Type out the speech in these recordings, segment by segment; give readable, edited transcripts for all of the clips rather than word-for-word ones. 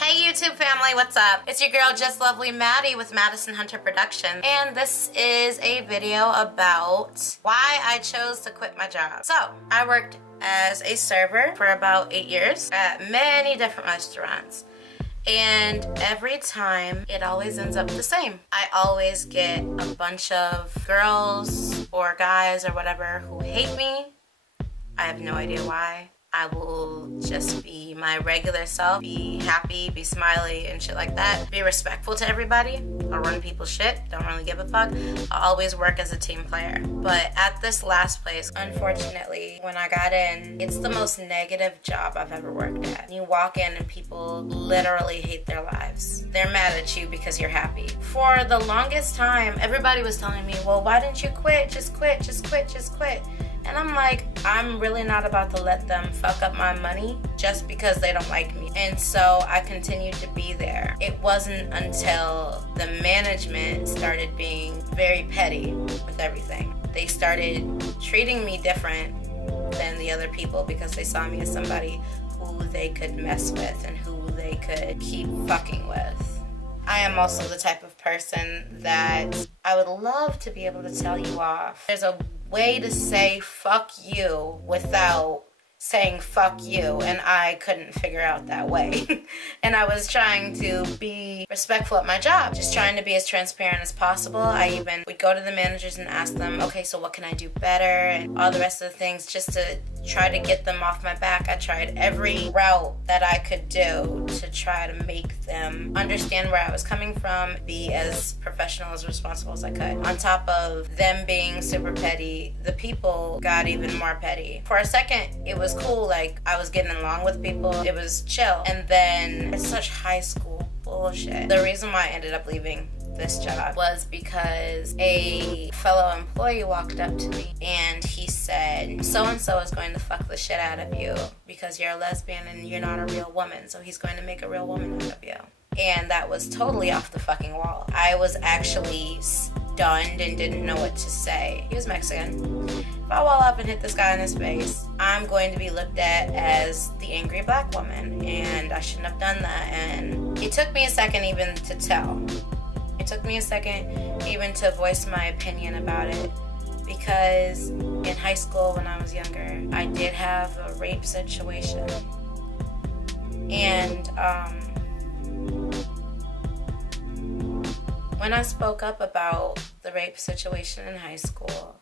Hey YouTube family, what's up? It's your girl Just Lovely Maddie with Madison Hunter Productions, and this is a video about why I chose to quit my job. So, I worked as a server for about 8 years at many different restaurants. And every time, it always ends up the same. I always get a bunch of girls or guys or whatever who hate me. I have no idea why. I will just be my regular self, be happy, be smiley, and shit like that. Be respectful to everybody. I'll run people's shit, don't really give a fuck. I'll always work as a team player. But at this last place, unfortunately, when I got in, it's the most negative job I've ever worked at. You walk in and people literally hate their lives. They're mad at you because you're happy. For the longest time, everybody was telling me, well, why didn't you quit? Just quit, just quit, just quit. And I'm like, I'm really not about to let them fuck up my money just because they don't like me. And so I continued to be there. It wasn't until the management started being very petty with everything. They started treating me different than the other people because they saw me as somebody who they could mess with and who they could keep fucking with. I am also the type of person that I would love to be able to tell you off. There's a way to say fuck you without saying fuck you, and I couldn't figure out that way. And I was trying to be respectful at my job, just trying to be as transparent as possible. I even would go to the managers and ask them, okay, so what can I do better, and all the rest of the things, just to try to get them off my back. I tried every route that I could do to try to make them understand where I was coming from, be as professional, as responsible as I could. On top of them being super petty, the people got even more petty. For a second, it was cool, like I was getting along with people, it was chill. And then it's such high school bullshit. The reason why I ended up leaving this job was because a fellow employee walked up to me and he said, so-and-so is going to fuck the shit out of you because you're a lesbian and you're not a real woman, so he's going to make a real woman out of you. And that was totally off the fucking wall. I was actually stunned and didn't know what to say. He was Mexican. If I wall up and hit this guy in his face, I'm going to be looked at as the angry black woman, and I shouldn't have done that. And it took me a second even to tell. It took me a second even to voice my opinion about it, because in high school when I was younger, I did have a rape situation. And when I spoke up about the rape situation in high school,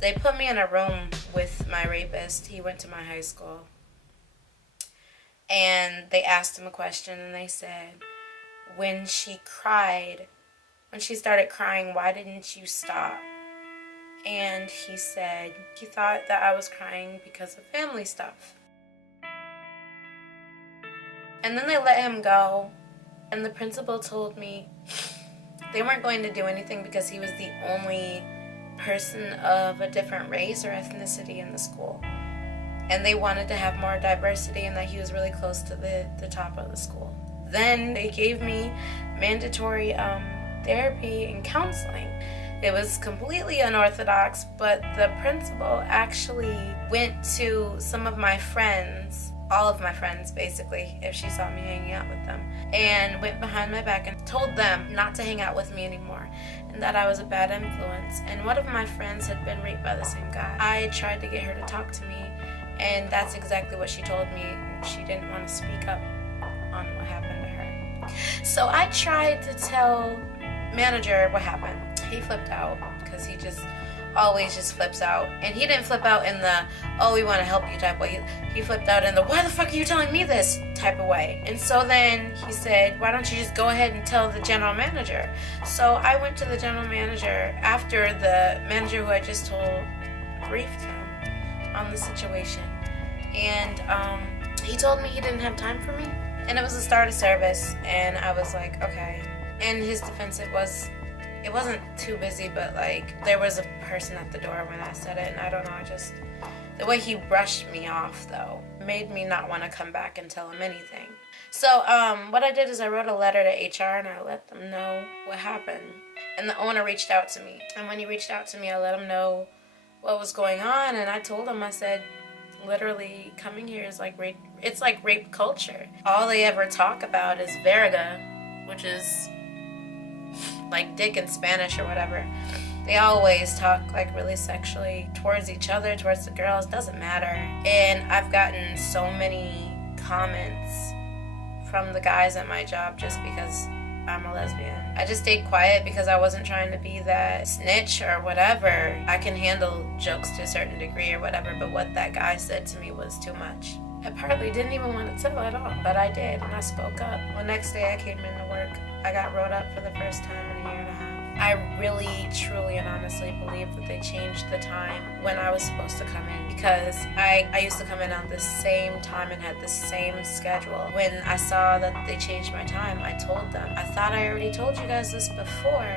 they put me in a room with my rapist. He went to my high school. And they asked him a question and they said, when she started crying, why didn't you stop? And he said he thought that I was crying because of family stuff. And then they let him go. And the principal told me they weren't going to do anything because he was the only person of a different race or ethnicity in the school. And they wanted to have more diversity and that he was really close to the top of the school. Then they gave me mandatory therapy and counseling. It was completely unorthodox, but the principal actually went to some of my friends, all of my friends basically, if she saw me hanging out with them, and went behind my back and told them not to hang out with me anymore and that I was a bad influence. And one of my friends had been raped by the same guy. I tried to get her to talk to me, and that's exactly what she told me. She didn't want to speak up on what happened to her. So I tried to tell manager what happened. He flipped out because he just always just flips out. And he didn't flip out in the, oh, we want to help you type way. He flipped out in the, why the fuck are you telling me this type of way? And so then he said, why don't you just go ahead and tell the general manager? So I went to the general manager after the manager who I just told briefed him on the situation. And he told me he didn't have time for me. And it was the start of service, and I was like, okay. And his defense, it wasn't too busy, but like there was a person at the door when I said it, and I don't know, just the way he brushed me off though made me not want to come back and tell him anything. So what I did is I wrote a letter to HR and I let them know what happened. And the owner reached out to me, and when he reached out to me, I let him know what was going on, and I told him, I said, literally coming here is like rape. It's like rape culture. All they ever talk about is verga, which is like dick in Spanish or whatever. They always talk like really sexually towards each other, towards the girls, doesn't matter. And I've gotten so many comments from the guys at my job just because I'm a lesbian. I just stayed quiet because I wasn't trying to be that snitch or whatever. I can handle jokes to a certain degree or whatever, but what that guy said to me was too much. I partly didn't even want to tell at all, but I did, and I spoke up. The next day I came into work, I got wrote up for the first time in a year and a half. I really, truly, and honestly believe that they changed the time when I was supposed to come in, because I used to come in on the same time and had the same schedule. When I saw that they changed my time, I told them, I thought I already told you guys this before.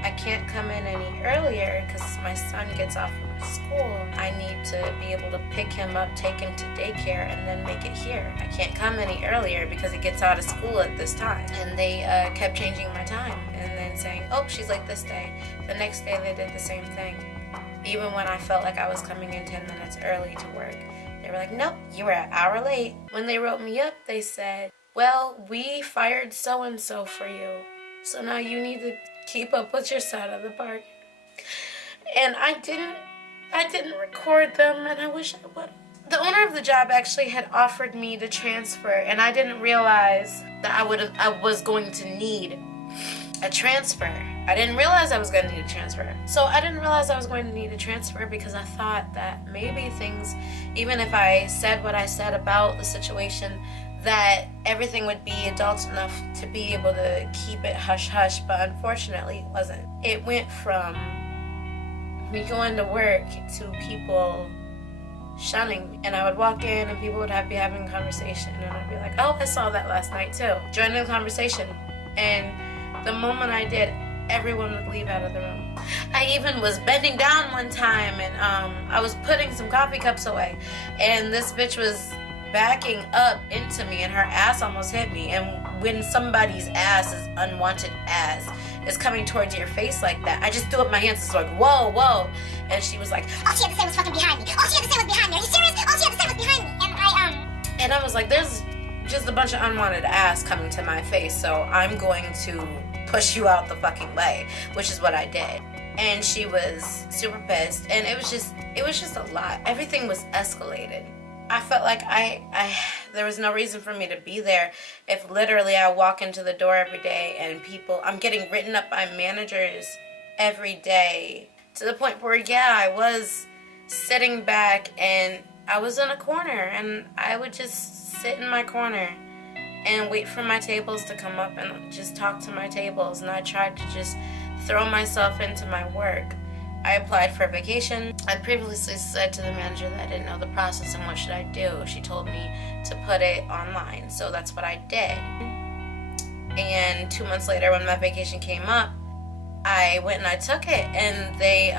I can't come in any earlier because my son gets off of school. I need to be able to pick him up, take him to daycare, and then make it here. I can't come any earlier because he gets out of school at this time. And they kept changing my time and then saying, oh, she's like this day. The next day they did the same thing. Even when I felt like I was coming in 10 minutes early to work, they were like, nope, you were an hour late. When they wrote me up, they said, well, we fired so-and-so for you, so now you need to keep up with your side of the bargain. And I didn't record them, and I wish I would. The owner of the job actually had offered me to transfer, and I didn't realize that I was going to need a transfer. I didn't realize I was going to need a transfer. So I didn't realize I was going to need a transfer because I thought that maybe things, even if I said what I said about the situation, that everything would be adult enough to be able to keep it hush-hush, but unfortunately it wasn't. It went from me going to work to people shunning me. And I would walk in and people would be having a conversation, and I'd be like, oh, I saw that last night too. Joining the conversation. And the moment I did, everyone would leave out of the room. I even was bending down one time, and I was putting some coffee cups away, and this bitch was backing up into me, and her ass almost hit me. And when somebody's ass is unwanted ass is coming towards your face like that, I just threw up my hands and was like, whoa, whoa. And she was like, all she had to say was fucking behind me. All she had to say was behind me. Are you serious? All she had to say was behind me. And I was like, there's just a bunch of unwanted ass coming to my face, so I'm going to push you out the fucking way, which is what I did. And she was super pissed, and it was just a lot. Everything was escalated. I felt like there was no reason for me to be there if literally I walk into the door every day and I'm getting written up by managers every day, to the point where, yeah, I was sitting back and I was in a corner, and I would just sit in my corner and wait for my tables to come up and just talk to my tables, and I tried to just throw myself into my work. I applied for a vacation. I previously said to the manager that I didn't know the process and what should I do. She told me to put it online, so that's what I did. And 2 months later, when my vacation came up, I went and I took it, and they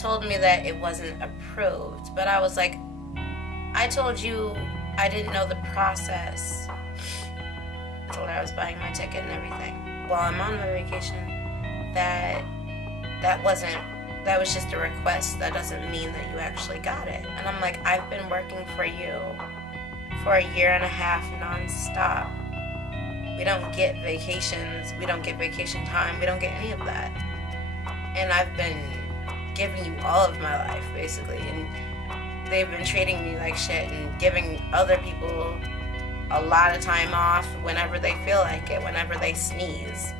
told me that it wasn't approved. But I was like, I told you I didn't know the process. I told her I was buying my ticket and everything. While I'm on my vacation, that was just a request. That doesn't mean that you actually got it. And I'm like, I've been working for you for a year and a half nonstop. We don't get vacations. We don't get vacation time. We don't get any of that. And I've been giving you all of my life, basically. And they've been treating me like shit and giving other people a lot of time off whenever they feel like it, whenever they sneeze.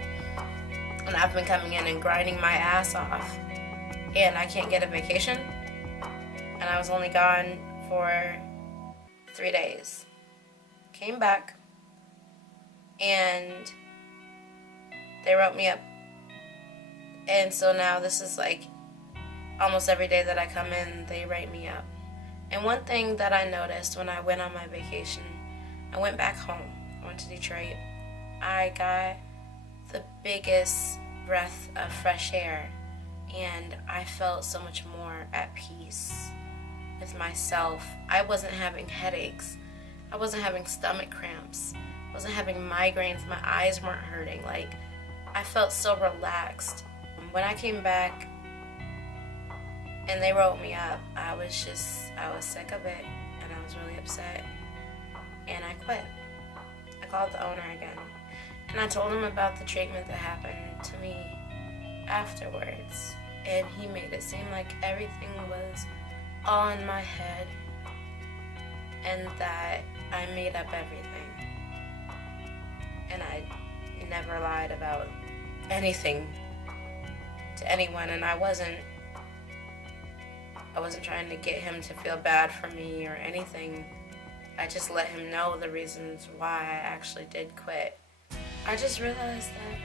And I've been coming in and grinding my ass off, and I can't get a vacation, and I was only gone for 3 days. Came back, and they wrote me up, and so now this is like almost every day that I come in, they write me up. And one thing that I noticed when I went on my vacation, I went back home. I went to Detroit. I got the biggest breath of fresh air, and I felt so much more at peace with myself. I wasn't having headaches. I wasn't having stomach cramps. I wasn't having migraines. My eyes weren't hurting. Like, I felt so relaxed. When I came back, and they wrote me up. I was sick of it, and I was really upset, and I quit. I called the owner again, and I told him about the treatment that happened to me afterwards, and he made it seem like everything was all in my head and that I made up everything, and I never lied about anything to anyone, and I wasn't trying to get him to feel bad for me or anything. I just let him know the reasons why I actually did quit. I just realized that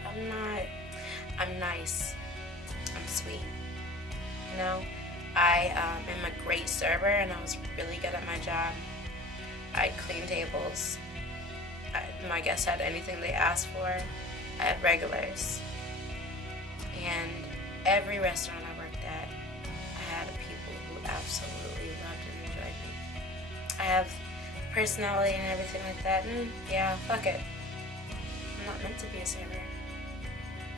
I'm nice, I'm sweet, you know? I am a great server, and I was really good at my job. I cleaned tables. My guests had anything they asked for. I had regulars. And every restaurant I worked at, I had people who absolutely loved and enjoyed me. I have personality and everything like that, and yeah, fuck it. I'm not meant to be a server.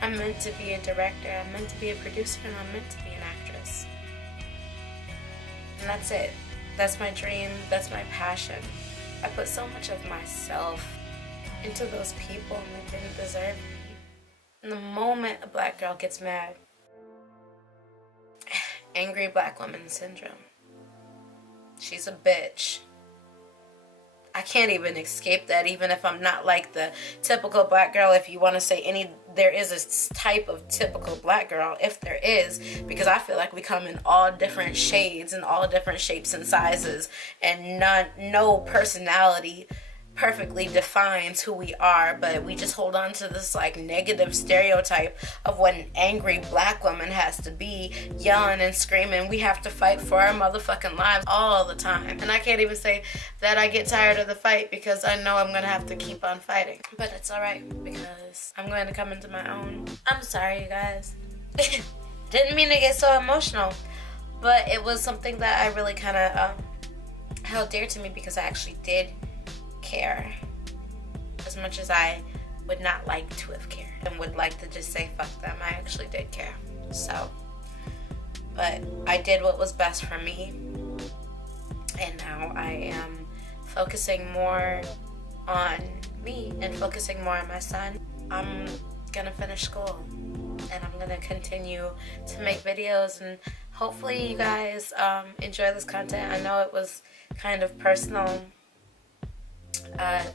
I'm meant to be a director, I'm meant to be a producer, and I'm meant to be an actress. And that's it. That's my dream, that's my passion. I put so much of myself into those people, and they didn't deserve me. And the moment a black girl gets mad, angry black woman syndrome. She's a bitch. I can't even escape that, even if I'm not like the typical black girl. If you want to say there is a type of typical black girl, if there is, because I feel like we come in all different shades and all different shapes and sizes, and no personality perfectly defines who we are, but we just hold on to this like negative stereotype of what an angry black woman has to be, yelling and screaming. We have to fight for our motherfucking lives all the time, and I can't even say that I get tired of the fight, because I know I'm gonna have to keep on fighting, but it's alright, because I'm going to come into my own. I'm sorry, you guys. Didn't mean to get so emotional, but it was something that I really kind of held dear to me, because I actually did care as much as I would not like to have cared and would like to just say fuck them. I actually did care. So, but I did what was best for me, and now I am focusing more on me and focusing more on my son. I'm gonna finish school, and I'm gonna continue to make videos, and hopefully you guys enjoy this content. I know it was kind of personal.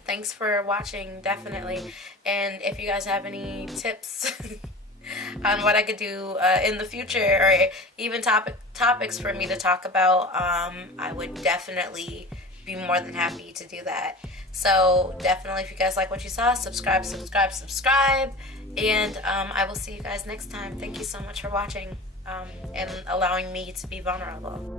Thanks for watching, definitely. And if you guys have any tips on what I could do in the future, or even topics for me to talk about, I would definitely be more than happy to do that. So definitely, if you guys like what you saw, subscribe, and I will see you guys next time. Thank you so much for watching and allowing me to be vulnerable.